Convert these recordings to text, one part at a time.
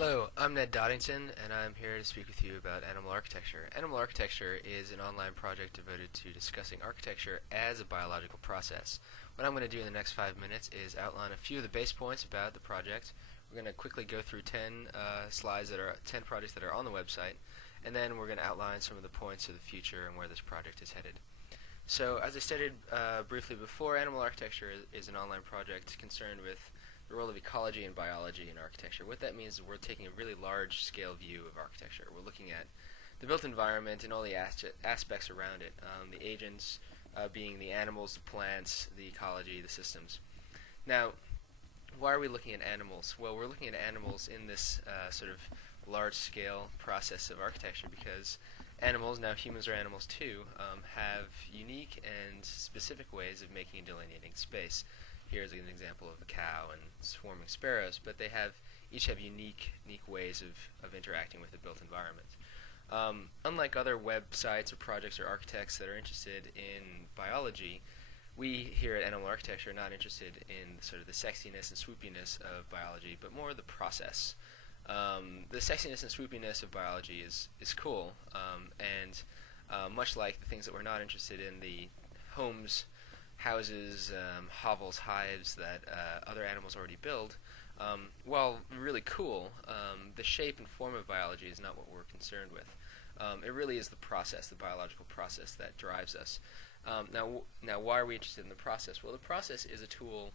Hello, I'm Ned Dodington, and I'm here to speak with you about Animal Architecture. Animal Architecture is an online project devoted to discussing architecture as a biological process. What I'm going to do in the next 5 minutes is outline a few of the base points about the project. We're going to quickly go through 10 slides that are 10 projects that are on the website, and then we're going to outline some of the points of the future and where this project is headed. So, as I stated briefly before, Animal Architecture is an online project concerned with the role of ecology and biology in architecture. What that means is we're taking a really large-scale view of architecture. We're looking at the built environment and all the aspects around it, the agents being the animals, the plants, the ecology, the systems. Now, why are we looking at animals? Well, we're looking at animals in this sort of large-scale process of architecture because animals, now humans are animals too, have unique and specific ways of making and delineating space. Here's an example of a cow and swarming sparrows, but they each have unique ways of interacting with the built environment. Unlike other websites or projects or architects that are interested in biology, we here at Animal Architecture are not interested in sort of the sexiness and swoopiness of biology, but more the process. The sexiness and swoopiness of biology is cool, and much like the things that we're not interested in, the homes, houses, hovels, hives that other animals already build, while really cool, the shape and form of biology is not what we're concerned with. It really is the process, the biological process that drives us. Now, why are we interested in the process? Well, the process is a tool,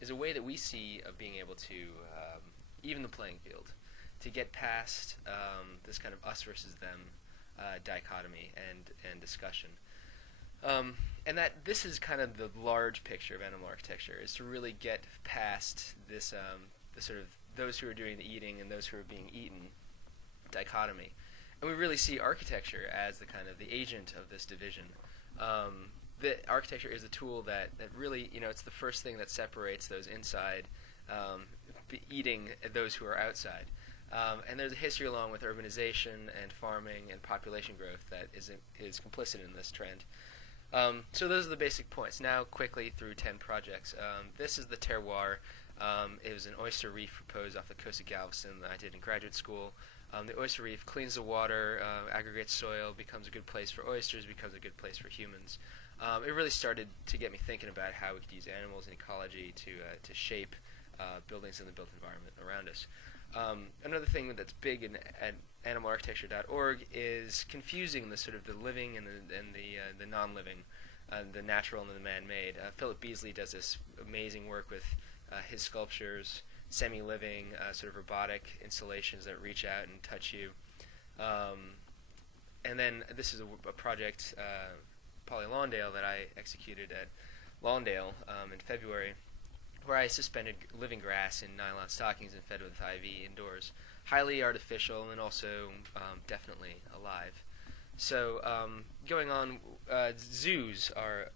is a way that we see of being able to even the playing field, to get past this kind of us versus them dichotomy and discussion. And that this is kind of the large picture of animal architecture, is to really get past this the sort of those who are doing the eating and those who are being eaten dichotomy. And we really see architecture as the kind of the agent of this division. The architecture is a tool that really, it's the first thing that separates those inside eating those who are outside. And there's a history along with urbanization and farming and population growth that is complicit in this trend. So those are the basic points. Now, quickly through 10 projects. This is the terroir. It was an oyster reef proposed off the coast of Galveston that I did in graduate school. The oyster reef cleans the water, aggregates soil, becomes a good place for oysters, becomes a good place for humans. It really started to get me thinking about how we could use animals and ecology to shape buildings in the built environment around us. Another thing that's big at animalarchitecture.org is confusing the sort of the living and the non-living, the natural and the man-made. Philip Beasley does this amazing work with his sculptures, semi-living, sort of robotic installations that reach out and touch you. And then this is a project, Polly Lawndale, that I executed at Lawndale in February, where I suspended living grass in nylon stockings and fed with IV indoors. Highly artificial and also definitely alive. So going on, zoos are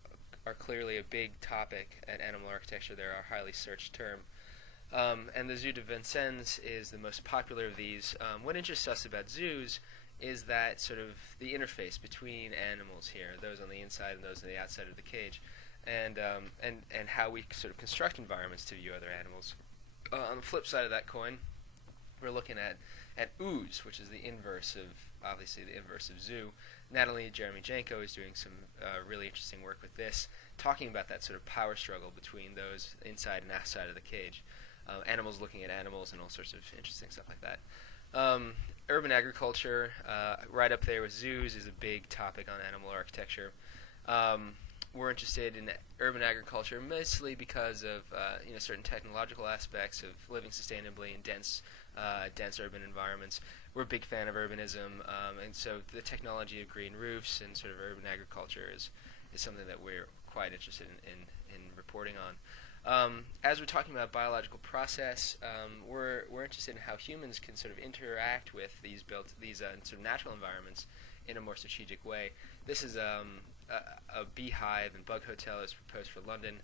clearly a big topic at animal architecture. They're a highly searched term. And the Zoo de Vincennes is the most popular of these. What interests us about zoos is that sort of the interface between animals here, those on the inside and those on the outside of the cage. And how we sort of construct environments to view other animals. On the flip side of that coin, we're looking at ooze, which is the inverse of, obviously, the inverse of zoo. Natalie Jeremy Janko is doing some really interesting work with this, talking about that sort of power struggle between those inside and outside of the cage. Animals looking at animals and all sorts of interesting stuff like that. Urban agriculture, right up there with zoos, is a big topic on animal architecture. We're interested in urban agriculture mostly because of certain technological aspects of living sustainably in dense urban environments. We're a big fan of urbanism, and so the technology of green roofs and sort of urban agriculture is something that we're quite interested in reporting on. As we're talking about biological process, we're interested in how humans can sort of interact with these sort of natural environments in a more strategic way. This is a beehive and bug hotel is proposed for London,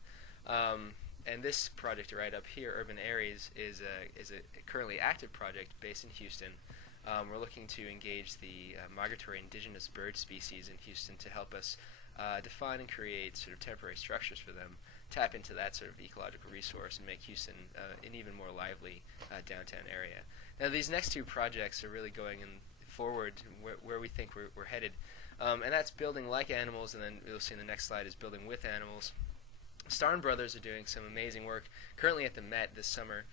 and this project right up here, Urban Aries, is a currently active project based in Houston. We're looking to engage the migratory indigenous bird species in Houston to help us define and create sort of temporary structures for them, tap into that sort of ecological resource, and make Houston an even more lively downtown area. Now, these next two projects are really going forward where we think we're headed. And that's building like animals, and then you'll see in the next slide is building with animals. Starn Brothers are doing some amazing work currently at the Met this summer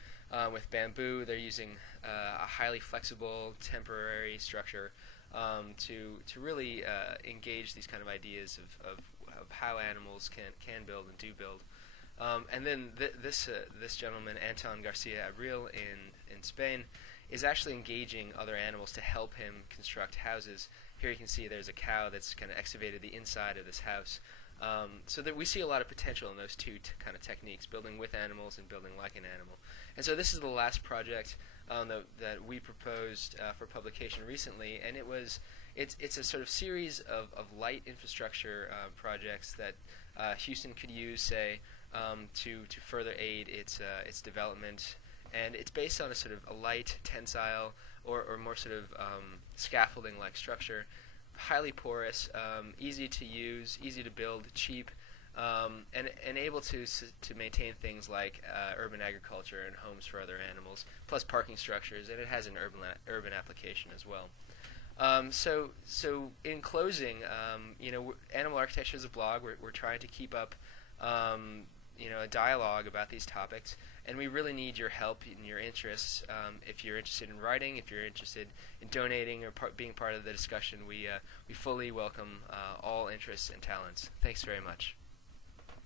with bamboo. They're using a highly flexible temporary structure to really engage these kind of ideas of how animals can build and do build. And then this gentleman, Anton Garcia Abril in Spain, is actually engaging other animals to help him construct houses. Here you can see there's a cow that's kind of excavated the inside of this house. So that we see a lot of potential in those two kind of techniques, building with animals and building like an animal. And so this is the last project that we proposed for publication recently, and it's a sort of series of light infrastructure projects that Houston could use, say, to further aid its development. And it's based on a sort of a light, tensile, or more sort of scaffolding-like structure, highly porous, easy to use, easy to build, cheap, and able to maintain things like urban agriculture and homes for other animals, plus parking structures, and it has an urban application as well. So in closing, Animal Architecture is a blog. We're trying to keep up a dialogue about these topics, and we really need your help and your interests. If you're interested in writing, if you're interested in donating or being part of the discussion, we fully welcome all interests and talents. Thanks very much.